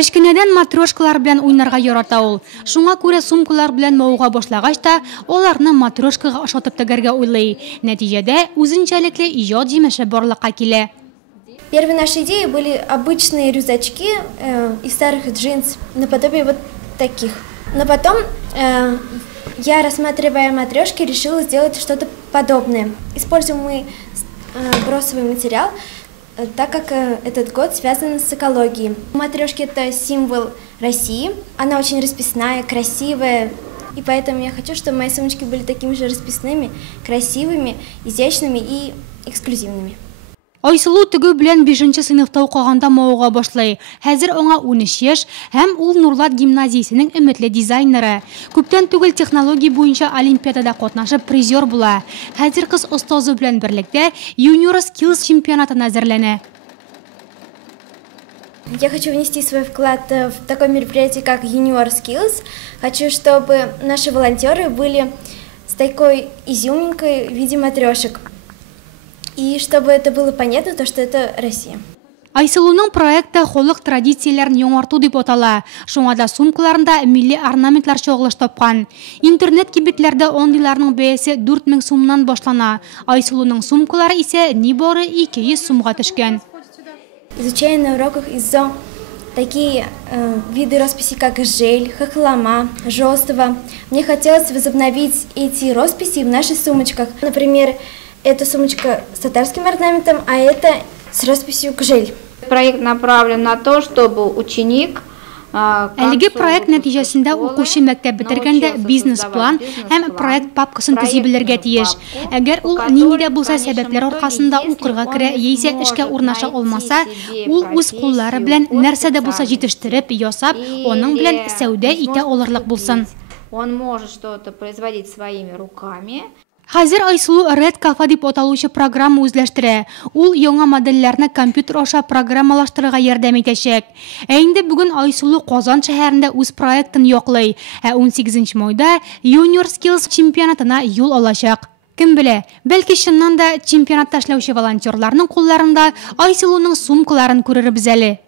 Кешкенеден матрешкалар белән уйнарга ярата ул. Шуңа күрә сумкалар белән мауга башлагач та, аларны матрешкага ошатып тегәргә уйлый. Нәтиҗәдә үзенчәлекле иҗат җимеше барлыкка килә. Первые наши идеи были обычные рюкзачки из старых джинс, наподобие вот таких. Но потом, я, рассматривая матрешки, решила сделать что-то подобное. Используем мы бросовый материал, так как этот год связан с экологией. Матрешки – это символ России. Она очень расписная, красивая. И поэтому я хочу, чтобы мои сумочки были такими же расписными, красивыми, изящными и эксклюзивными. Айсылу тегү белән 5нче сыйныфта укыганда мауга башлый. Хәзер аңа 13 яшь һәм ул Нурлат гимназиясенең өметле дизайнеры. Күптән түгел технология буенча олимпиадада катнашып призер була. Хәзер кыз остазы белән берлектә Junior Skills чемпионатына әзерләнә. Я хочу внести свой вклад в такое мероприятие, как Junior Skills. Хочу, чтобы наши волонтеры были с такой изюминкой в виде матрешек. И чтобы это было понятно, то, что это Россия. Айсылуның проекты холык традицияләрен яңарту дип атала. Шуңа да сумкаларында милли орнаментлар чагылыш тапкан. Интернет кибетләрдә ондыйларның бәясе 4000 сумнан башлана. Айсылуның сумкалары исә нибары 200 сумга төшкән. Изучая на уроках ИЗО такие виды росписи, как жель, хохлома, жёстова, мне хотелось возобновить эти росписи в наших сумочках. Например, эта сумочка с татарским орнаментом, а это с росписью «Жель». Проект направлен на то, чтобы ученик... Әлеге проект нәтиҗәсендә укучы мәктәп бетергәндә бизнес-план һәм проект папкасын төзи белергә тиеш. Әгәр ул нинди дә булса сәбәпләр аркасында укырга керә яисә эшкә урнаша алмаса, ул үз куллары белән нәрсә дә булса җитештереп, ясап, аның белән сәүдә итә алырлык булсын. Он может что-то производить своими руками. Хәзер Айсылу Red Cafe дип аталучы программа үзләштерә. Ул яңа модельләрне компьютер аша программалаштырырга ярдәм итәчәк. Ә инде бүген Айсылу Казан шәһәрендә үз проектын яклый. 18 майда Junior Skills чемпионатына юл алачак. Кем белә, бәлки чыннан да чемпионатта эшләүче волонтерларның кулларында Айсылуның сумкаларын күрербез әле.